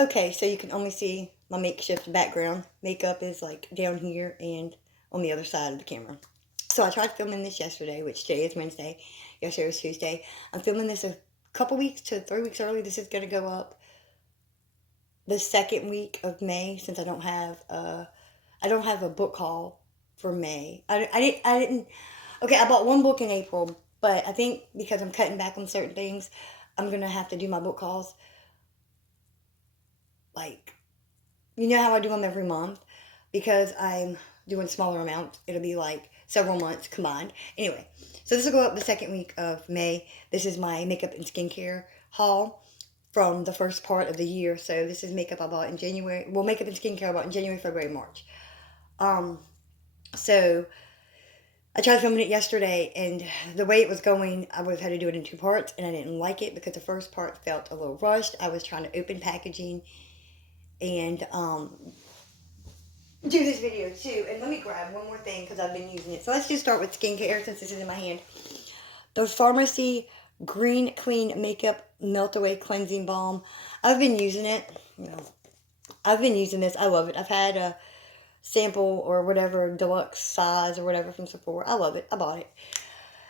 Okay, so you can only see my makeshift background. Makeup is like down here and on the other side of the camera. So I tried filming this yesterday, which today is Wednesday. Yesterday was Tuesday. I'm filming this a couple weeks to 3 weeks early. This is going to go up the second week of May since I don't have a book haul for May. I didn't. Okay, I bought one book in April, but I think because I'm cutting back on certain things, I'm gonna have to do my book hauls like you know how I do them every month because I'm doing smaller amounts. It'll be like several months combined. Anyway, so this will go up the second week of May. This is my makeup and skincare haul from the first part of the year. So this is makeup I bought in January. Well, makeup and skincare I bought in January, February, March. Um, so I tried filming it yesterday, and the way it was going, I would have had to do it in two parts, and I didn't like it because the first part felt a little rushed. I was trying to open packaging and do this video too. And let me grab one more thing because I've been using it. So let's just start with skincare since this is in my hand. The Pharmacy Green Clean Makeup Melt Away Cleansing Balm. I've been using it. I've been using this. I love it. I've had a sample or whatever, deluxe size or whatever from Sephora. I love it. I bought it.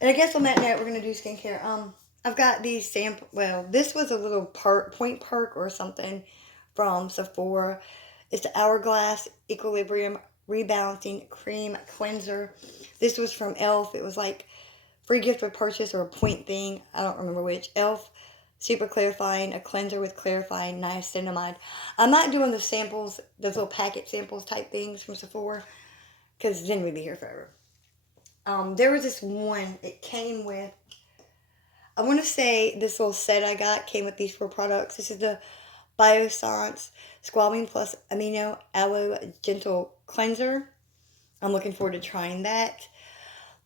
And I guess on that note, we're going to do skincare. I've got these sample, well, this was a little point perk or something from Sephora. It's the Hourglass Equilibrium Rebalancing Cream Cleanser. This was from e.l.f. It was like free gift with purchase or a point thing. I don't remember which. e.l.f. Super Clarifying, a cleanser with clarifying niacinamide. I'm not doing the samples, those little packet samples type things from Sephora, because then we'd be here forever. There was this one, it came with, I want to say this little set I got came with these four products. This is the Biossance Squalene Plus Amino Aloe Gentle Cleanser. I'm looking forward to trying that.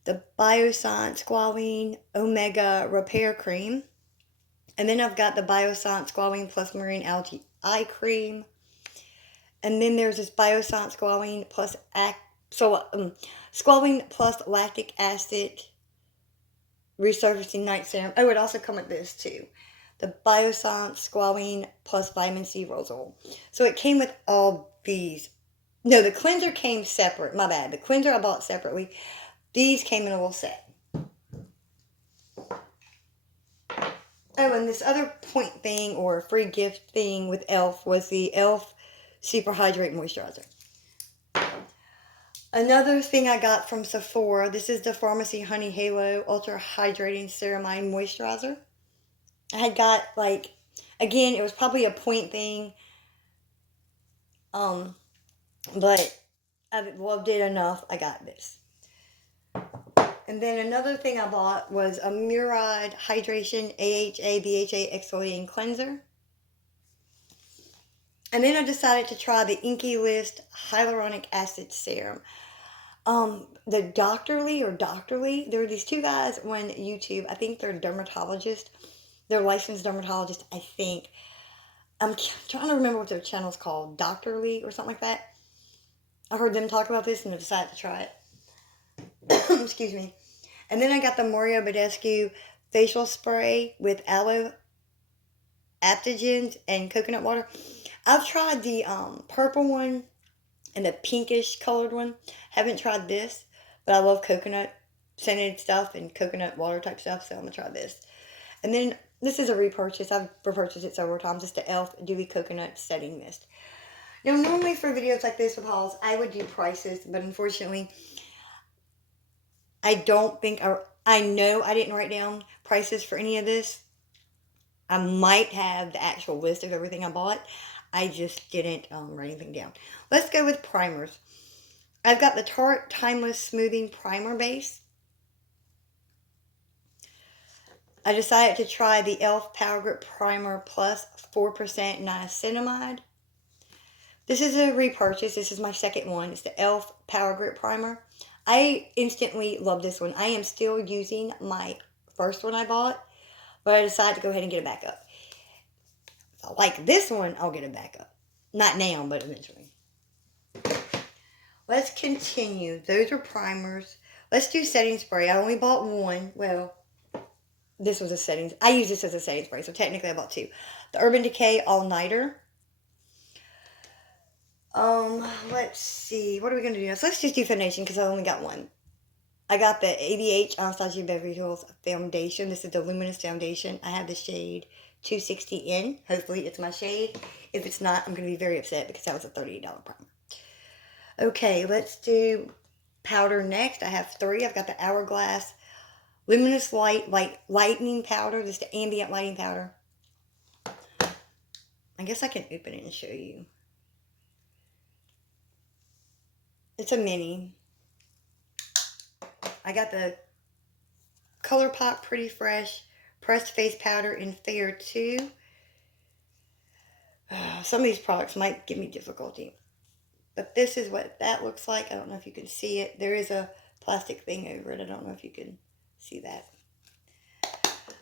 The Biossance Squalene Omega Repair Cream. And then I've got the Biossance Squalene Plus Marine Algae Eye Cream. And then there's this Biossance Squalene Plus Squalene Plus Lactic Acid Resurfacing Night Serum. Oh, it also comes with this too. The Biossance Squalene Plus Vitamin C Rose Oil. So it came with all these. No, the cleanser came separate. My bad. The cleanser I bought separately. These came in a little set. Oh, and this other point thing or free gift thing with e.l.f. was the e.l.f. Super Hydrate Moisturizer. Another thing I got from Sephora, this is the Pharmacy Honey Halo Ultra Hydrating Ceramide Moisturizer. I had got, like, again, it was probably a point thing, but I loved it enough, I got this. And then another thing I bought was a Murad Hydration AHA BHA Exfoliating Cleanser. And then I decided to try the Inky List Hyaluronic Acid Serum. The Doctorly, there are these two guys on YouTube. I think they're dermatologists. They're licensed dermatologists, I think. I'm trying to remember what their channel's called. Doctorly or something like that. I heard them talk about this and I decided to try it. Excuse me. And then I got the Mario Badescu facial spray with aloe adaptogens and coconut water. I've tried the purple one and the pinkish colored one. Haven't tried this, but I love coconut scented stuff and coconut water type stuff, so I'm going to try this. And then this is a repurchase. I've repurchased it several times. It's the e.l.f. Dewy Coconut Setting Mist. Now, normally for videos like this with hauls, I would do prices, but unfortunately, I don't think, I know I didn't write down prices for any of this. I might have the actual list of everything I bought. I just didn't write anything down. Let's go with primers. I've got the Tarte Timeless Smoothing Primer Base. I decided to try the e.l.f. Power Grip Primer Plus 4% Niacinamide. This is a repurchase. This is my second one. It's the e.l.f. Power Grip Primer. I instantly love this one. I am still using my first one I bought, but I decided to go ahead and get it back up. If I like this one, I'll get it back up. Not now, but eventually. Let's continue. Those are primers. Let's do setting spray. I only bought one. Well, this was a setting. I use this as a setting spray, so technically I bought two. The Urban Decay All Nighter. Let's see. What are we going to do now? So let's just do foundation because I only got one. I got the ABH Anastasia Beverly Hills foundation. This is the Luminous Foundation. I have the shade 260N. Hopefully it's my shade. If it's not, I'm going to be very upset because that was a $38 primer. Okay, let's do powder next. I have three. I've got the Hourglass Luminous Lightning Powder. This is the ambient lighting powder. I guess I can open it and show you. It's a mini. I got the ColourPop Pretty Fresh Pressed Face Powder in Fair 2. Some of these products might give me difficulty. But this is what that looks like. I don't know if you can see it. There is a plastic thing over it. I don't know if you can see that.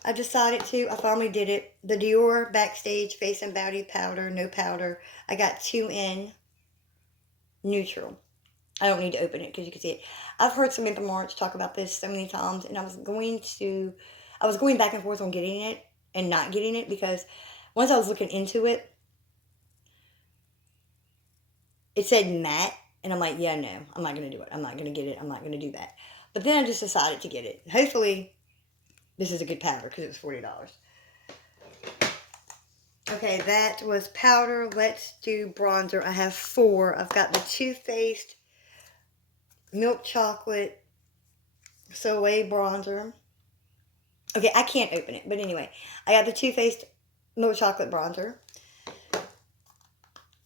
I I finally did it. The Dior Backstage Face and Body Powder, no powder. I got 2 in neutral. I don't need to open it because you can see it. I've heard Samantha March talk about this so many times, and I was going back and forth on getting it and not getting it because once I was looking into it, it said matte, and I'm like, yeah, no, I'm not going to do it. I'm not going to get it. I'm not going to do that. But then I just decided to get it. Hopefully, this is a good powder because it was $40. Okay, that was powder. Let's do bronzer. I have 4. I've got the Too Faced Milk Chocolate Soleil Bronzer. Okay, I can't open it, but anyway, I got the Too Faced Milk Chocolate Bronzer.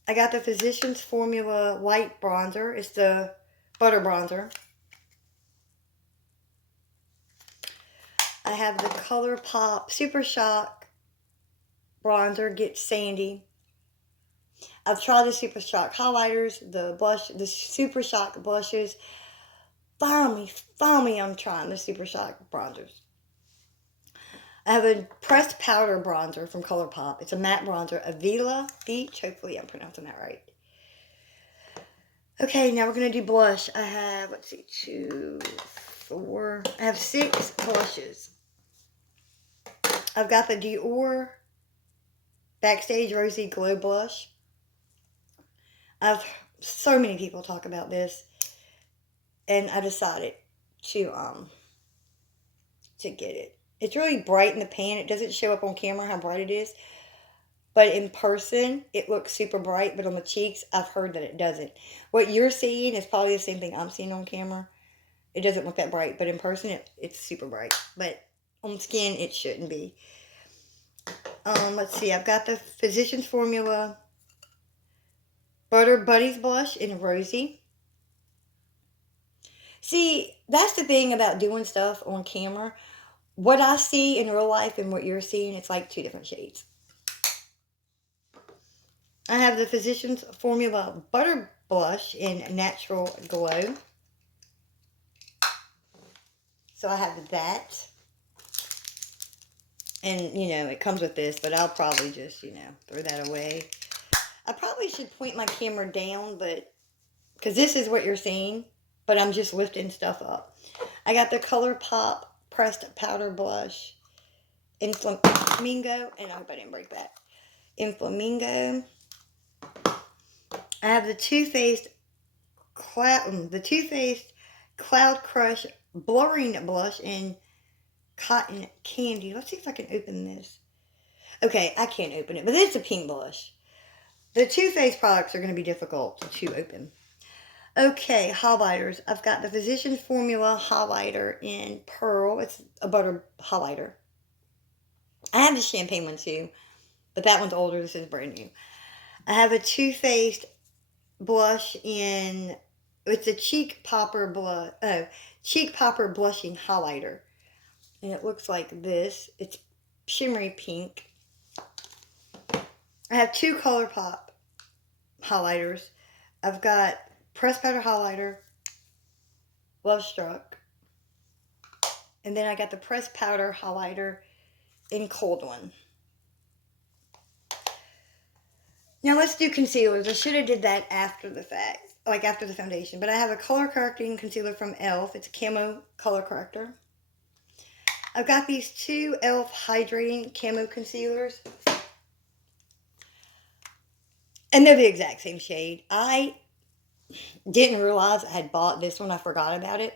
I got the Physicians Formula White Bronzer. It's the Butter Bronzer. I have the ColourPop Super Shock Bronzer. Get Sandy. I've tried the Super Shock highlighters, the Super Shock blushes. Finally, I'm trying the Super Shock bronzers. I have a pressed powder bronzer from ColourPop. It's a matte bronzer, Avila Beach. Hopefully I'm pronouncing that right. Okay, now we're going to do blush. I have, let's see, 2, 4. I have 6 blushes. I've got the Dior Backstage Rosy Glow Blush. So many people talk about this, and I decided to get it. It's really bright in the pan. It doesn't show up on camera how bright it is, but in person it looks super bright. But on the cheeks, I've heard that it doesn't. What you're seeing is probably the same thing I'm seeing on camera. It doesn't look that bright, but in person it's super bright. But on skin it shouldn't be. Let's see. I've got the Physicians Formula Butter Buddies Blush in Rosy. See, that's the thing about doing stuff on camera. What I see in real life and what you're seeing, it's like 2 different shades. I have the Physicians Formula Butter Blush in Natural Glow. So I have that. And, it comes with this, but I'll probably just, throw that away. I probably should point my camera down, because this is what you're seeing, but I'm just lifting stuff up. I got the ColourPop Pressed Powder Blush in Flamingo, and I hope I didn't break that. In Flamingo. I have the Too Faced Cloud Crush Blurring Blush in Cotton Candy. Let's see if I can open this. Okay, I can't open it, but it's a pink blush. The Too Faced products are going to be difficult to open. Okay, highlighters. I've got the Physicians Formula highlighter in Pearl. It's a butter highlighter. I have the champagne one too, but that one's older. This is brand new. I have a Too Faced blush in, it's a Cheek Popper blushing highlighter. And it looks like this. It's shimmery pink. I have 2 ColourPop highlighters. I've got Pressed Powder Highlighter, Love Struck. And then I got the Pressed Powder Highlighter in Cold One. Now let's do concealers. I should have did that after the fact, like after the foundation. But I have a color correcting concealer from e.l.f. It's a camo color corrector. I've got these 2 e.l.f. hydrating camo concealers. And they're the exact same shade. I didn't realize I had bought this one. I forgot about it.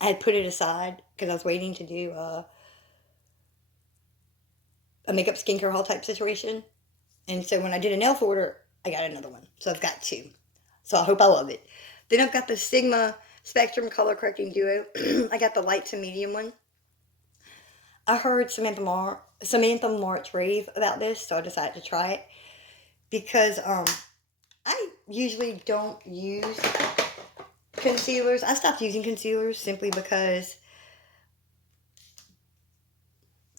I had put it aside because I was waiting to do a makeup skincare haul type situation. And so when I did an elf order, I got another one. So I've got two. So I hope I love it. Then I've got the Sigma Spectrum Color Correcting Duo. I got the light to medium one. I heard Samantha March rave about this, so I decided to try it. Because I usually don't use concealers. I stopped using concealers simply because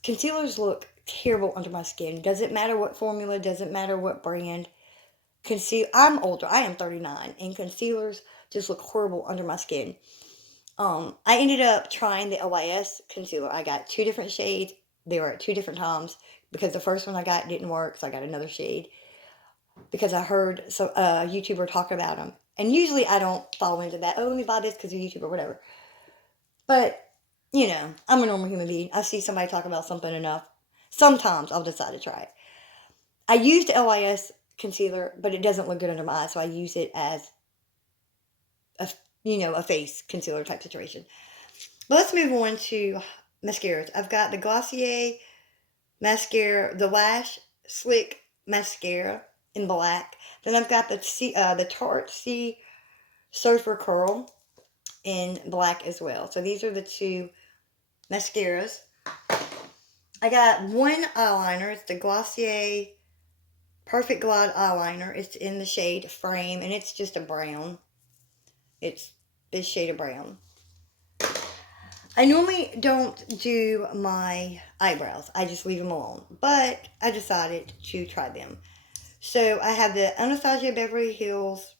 concealers look terrible under my skin. Doesn't matter what formula, doesn't matter what brand. I'm older. I am 39, and concealers just look horrible under my skin. I ended up trying the OYS concealer. I got two different shades. They were at two different times because the first one I got didn't work, so I got another shade because I heard a YouTuber talk about them. And usually I don't fall into that. Oh, let me buy this because of YouTube or whatever. But I'm a normal human being. I see somebody talk about something enough. Sometimes I'll decide to try it. I used the LYS concealer, but it doesn't look good under my eyes, so I use it as a face concealer type situation. But let's move on to mascaras. I've got the Glossier mascara, the Lash Slick mascara in black. Then I've got the Tarte C Surfer Curl in black as well. So these are the two mascaras. I got one eyeliner. It's the Glossier Perfect Glide eyeliner. It's in the shade Frame, and it's just a brown. It's this shade of brown. I normally don't do my eyebrows. I just leave them alone. But I decided to try them. So I have the Anastasia Beverly Hills.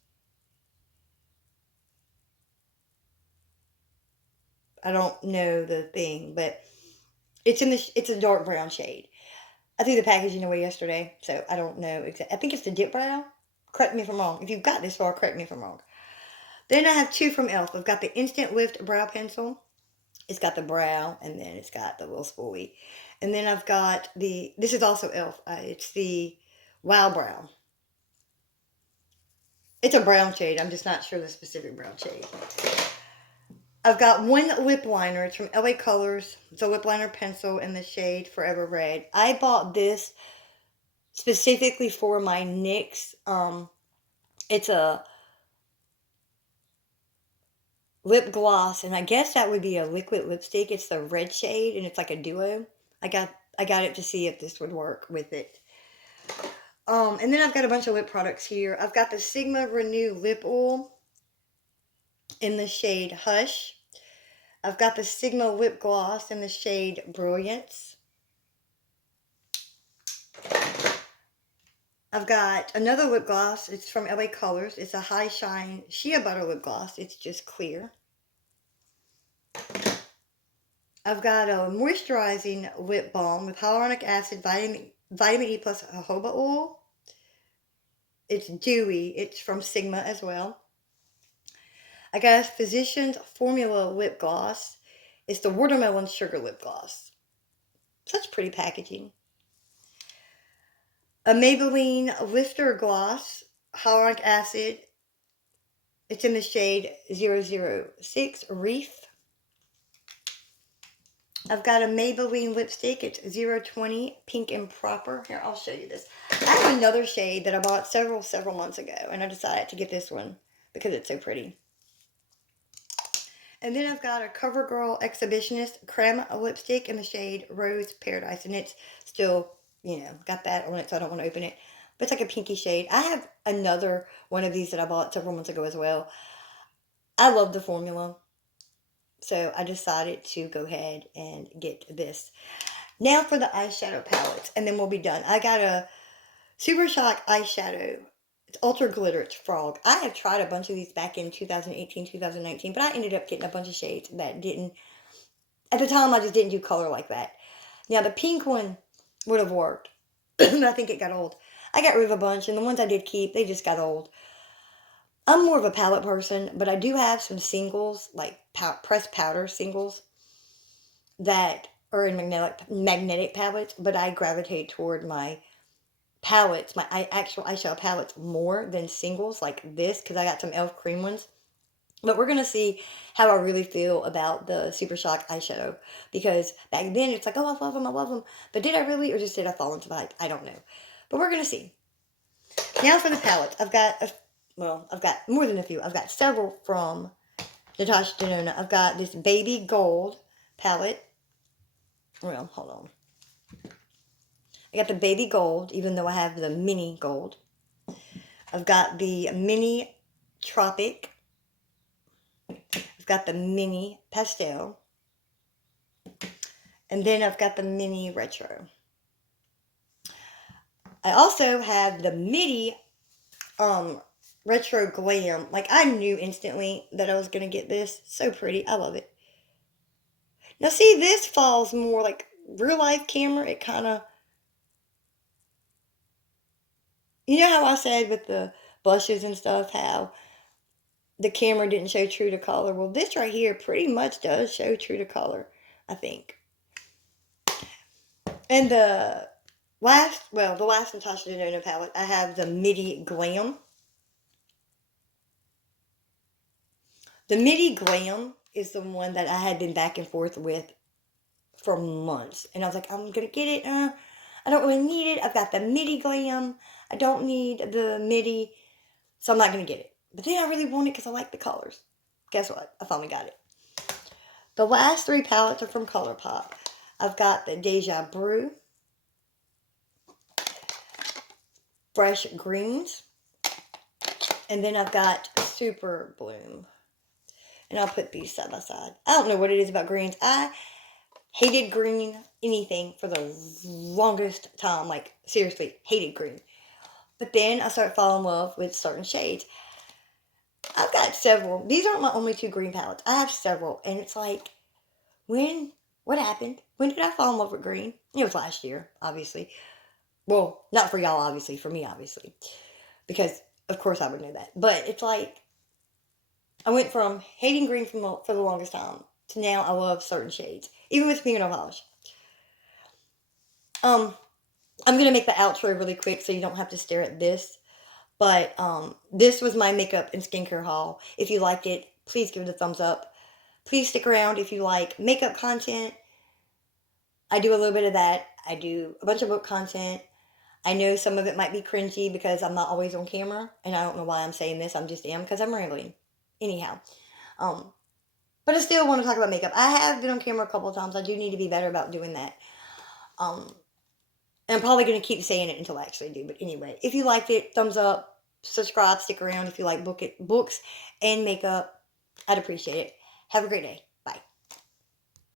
I don't know the thing, but it's a dark brown shade. I threw the packaging away yesterday, so I don't know exactly. I think it's the Dip Brow. Correct me if I'm wrong. If you've got this far, correct me if I'm wrong. Then I have two from e.l.f. I've got the Instant Lift Brow Pencil. It's got the brow, and then it's got the little spoolie. And then I've got this is also e.l.f. It's the Wow Brow. It's a brown shade. I'm just not sure the specific brown shade. I've got one lip liner. It's from LA Colors. It's a lip liner pencil in the shade Forever Red. I bought this specifically for my NYX. It's a lip gloss, and I guess that would be a liquid lipstick. It's the red shade, and it's like a duo. I got it to see if this would work with it. And then I've got a bunch of lip products here. I've got the Sigma Renew Lip Oil in the shade Hush. I've got the Sigma Lip Gloss in the shade Brilliance. I've got another lip gloss. It's from LA Colors. It's a High Shine Shea Butter Lip Gloss. It's just clear. I've got a moisturizing lip balm with hyaluronic acid, vitamin E plus jojoba oil. It's dewy. It's from Sigma as well. I got a Physicians Formula lip gloss. It's the Watermelon Sugar Lip Gloss. Such pretty packaging. A Maybelline Lifter Gloss, hyaluronic acid. It's in the shade 006 Reef. I've got a Maybelline lipstick. It's 020 Pink and Proper. Here, I'll show you this. I have another shade that I bought several months ago, and I decided to get this one because it's so pretty. And then I've got a CoverGirl Exhibitionist Creme lipstick in the shade Rose Paradise, and it's still, got that on it, so I don't want to open it. But it's like a pinky shade. I have another one of these that I bought several months ago as well. I love the formula, so I decided to go ahead and get this. Now for the eyeshadow palettes, and then we'll be done. I got a Super Shock eyeshadow. It's Ultra Glitter. It's Frog. I have tried a bunch of these back in 2018, 2019, but I ended up getting a bunch of shades that didn't, at the time I just didn't do color like that. Now the pink one would have worked, but I think it got old. I got rid of a bunch, and the ones I did keep, they just got old. I'm more of a palette person, but I do have some singles, like pressed powder singles, that are in magnetic palettes, but I gravitate toward my palettes, my actual eyeshadow palettes, more than singles like this, because I got some e.l.f. cream ones. But we're going to see how I really feel about the Super Shock eyeshadow. Because back then, it's like, oh, I love them, I love them. But did I really, or just did I fall into the hype? I don't know. But we're going to see. Now for the palettes. I've got more than a few. I've got several from Natasha Denona. I've got this Baby Gold palette. Well, hold on. I got the Baby Gold, even though I have the Mini Gold. I've got the Mini Tropic. I've got the Mini Pastel. And then I've got the Mini Retro. I also have the Midi Retro Glam. Like, I knew instantly that I was going to get this. So pretty. I love it. Now, see, this falls more like real life camera. It kind of... You know how I said with the blushes and stuff, how the camera didn't show true to color? Well, this right here pretty much does show true to color, I think. And the last Natasha Denona palette, I have the Midi Glam. The Midi Glam is the one that I had been back and forth with for months. And I was like, I'm going to get it. I don't really need it. I've got the Midi Glam. I don't need the Midi. So I'm not going to get it. But then I really want it because I like the colors. Guess what? I finally got it. The last three palettes are from ColourPop. I've got the Deja Brew, Fresh Greens, and then I've got Super Bloom. And I'll put these side by side. I don't know what it is about greens. I hated green anything for the longest time. Like, seriously, hated green. But then I started falling in love with certain shades. I've got several. These aren't my only two green palettes. I have several. And it's like, what happened? When did I fall in love with green? It was last year, obviously. Well, not for y'all, obviously. For me, obviously. Because, of course, I would know that. But it's like, I went from hating green for the longest time to now I love certain shades. Even with fingernail polish. I'm going to make the outro really quick so you don't have to stare at this. But this was my makeup and skincare haul. If you liked it, please give it a thumbs up. Please stick around if you like makeup content. I do a little bit of that. I do a bunch of book content. I know some of it might be cringy because I'm not always on camera. And I don't know why I'm saying this. I'm just am because I'm rambling. Anyhow. But I still want to talk about makeup. I have been on camera a couple of times. I do need to be better about doing that. And I'm probably going to keep saying it until I actually do. But anyway, if you liked it, thumbs up, subscribe, stick around if you like books and makeup. I'd appreciate it. Have a great day.